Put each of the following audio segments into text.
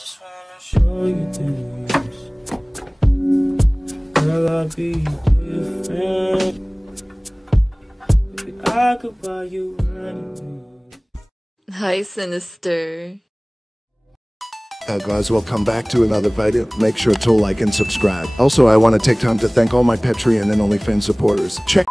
just wanna show you things. Girl, I'll be different. Maybe I could buy you anything. Hi, Sinister. Guys, welcome back to another video. Make sure to like and subscribe. Also, I want to take time to thank all my Patreon and OnlyFans supporters. Check.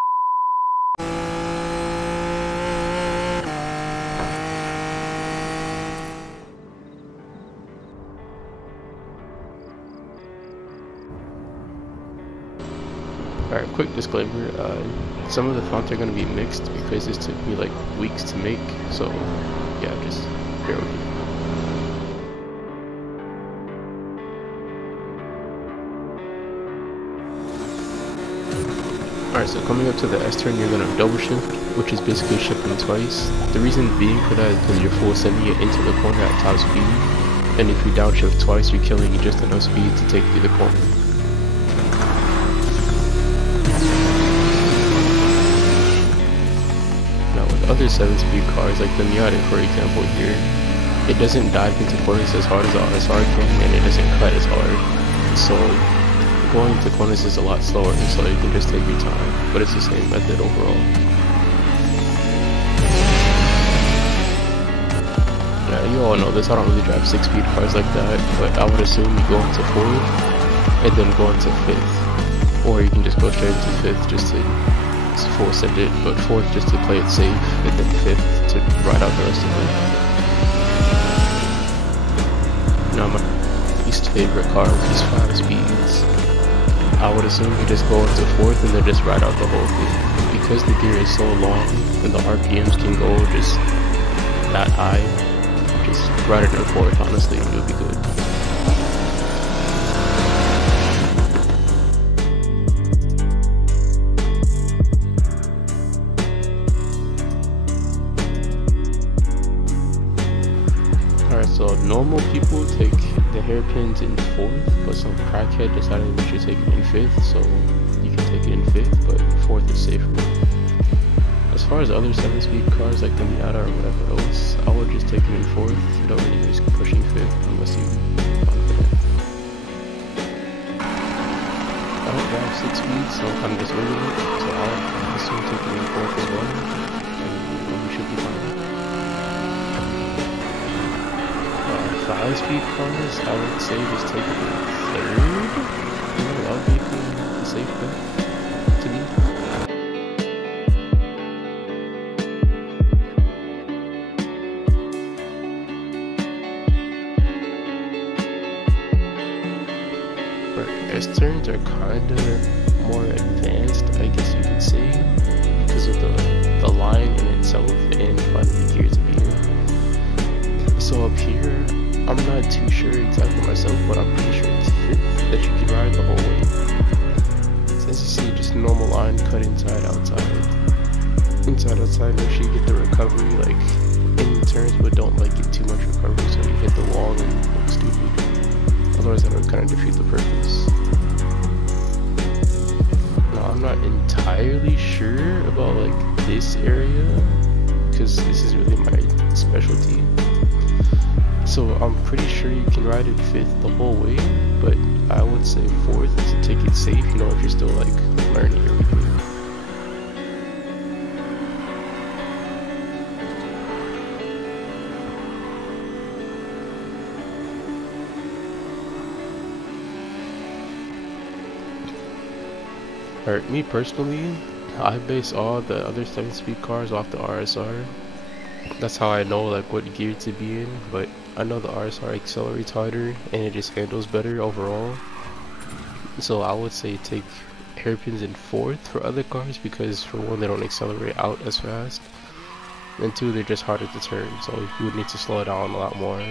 Alright, quick disclaimer, some of the fonts are going to be mixed because this took me like weeks to make, so yeah, just bear with me. Alright, so coming up to the S turn, you're going to double shift, which is basically shifting twice. The reason being for that is because you're full sending it into the corner at top speed, and if you downshift twice, you're killing you just enough speed to take through the corner. Other 7-speed cars like the Miata, for example, here, it doesn't dive into corners as hard as the RSR can, and it doesn't cut as hard. So going into corners is a lot slower, so you can just take your time, but it's the same method overall. Yeah, you all know this, I don't really drive 6-speed cars like that, but I would assume you go into 4th and then go into 5th, or you can just go straight into 5th just to full send it, but 4th just to play it safe, and then 5th to ride out the rest of it. Now my least favorite car with these 5 speeds, I would assume you just go into 4th and then just ride out the whole thing. Because the gear is so long and the RPMs can go just that high, just ride it in 4th honestly and you'll be good. So normal people take the hairpins in 4th, but some crackhead decided we should take it in 5th, so you can take it in 5th, but 4th is safer. As far as other 7-speed cars like the Miata or whatever else, I would just take it in 4th. You don't really risk pushing 5th unless you're confident. I don't drive 6 speeds, so I'm kind of just winging it, so I'll assume taking it in 4th as well, and we should be fine. 5-speed cars, I would say just take it in 3rd. You know, that would be a safe bet to me. For S-turns are kinda more advanced, I guess you could say, because of the line in itself and finding the gear to be in. So up here, I'm not too sure exactly myself, but I'm pretty sure it's 5th that you can ride the whole way. So as you see, just a normal line, cut inside, outside. Inside, outside, make sure you get the recovery, like, in turns, but don't, like, get too much recovery so you hit the wall and look stupid. Otherwise, that would kind of defeat the purpose. Now, I'm not entirely sure about, like, this area, because this is really my specialty. So I'm pretty sure you can ride it 5th the whole way, but I would say 4th to take it safe, you know, if you're still like learning everything. Alright, me personally, I base all the other 7-speed cars off the RSR. That's how I know like what gear to be in, but I know the RSR accelerates harder and it just handles better overall. So I would say take hairpins in 4th for other cars because for one, they don't accelerate out as fast, and 2, they're just harder to turn, so you would need to slow down a lot more.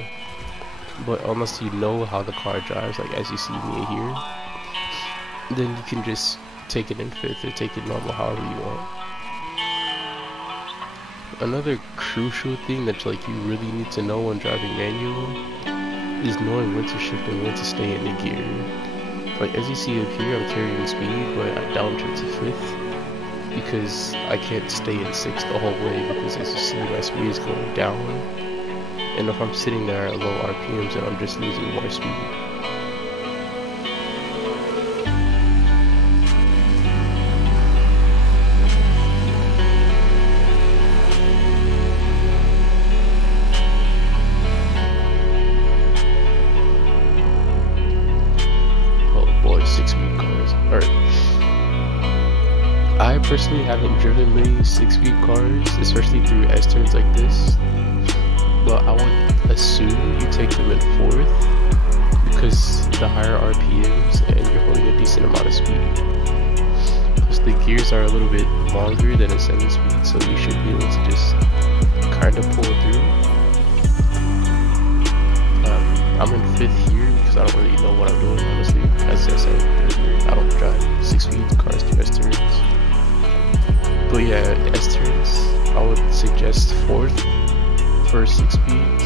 But unless you know how the car drives, like as you see me here, then you can just take it in 5th or take it normal however you want. Another crucial thing that like you really need to know when driving manual is knowing when to shift and when to stay in the gear. Like as you see up here, I'm carrying speed, but I downshift to 5th because I can't stay in 6th the whole way, because as you see my speed is going down and if I'm sitting there at low RPMs and I'm just losing more speed. Oh boy, 6-speed cars. Alright. I personally haven't driven many 6-speed cars, especially through S-turns like this. But I would assume you take them in 4th because the higher RPMs and you're holding a decent amount of speed. Plus the gears are a little bit longer than a 7-speed, so you should be able to just kind of pull through. I'm in 5th here because I don't really know what I'm doing, honestly. As I said earlier, I don't drive 6-speed cars through S-turns. But yeah, S-turns, I would suggest 4th for 6 speeds.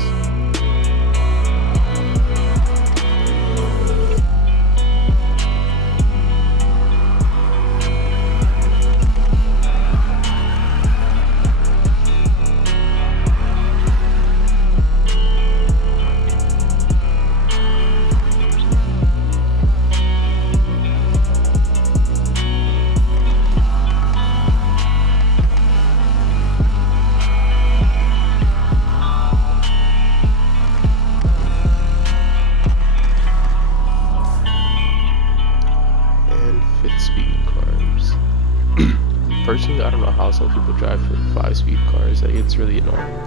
Personally, I don't know how some people drive 5-speed cars. Like, it's really annoying.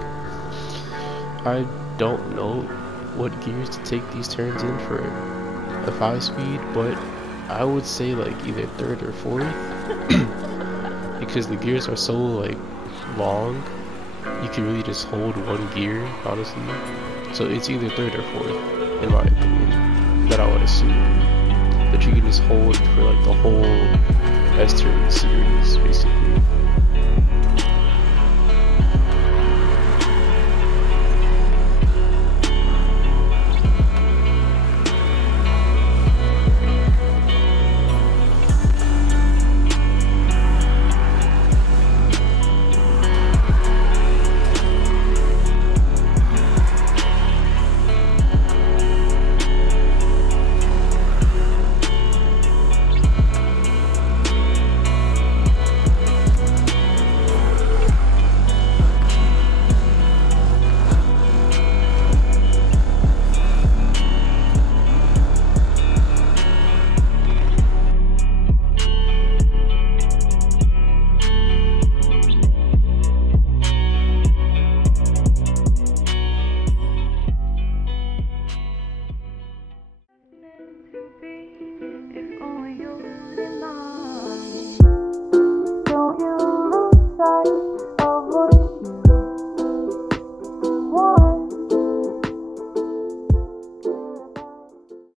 I don't know what gears to take these turns in for a 5-speed, but I would say like either 3rd or 4th because the gears are so like long. You can really just hold one gear, honestly. So it's either 3rd or 4th, in my opinion, that I would assume that you can just hold for like the whole S-turn series, basically.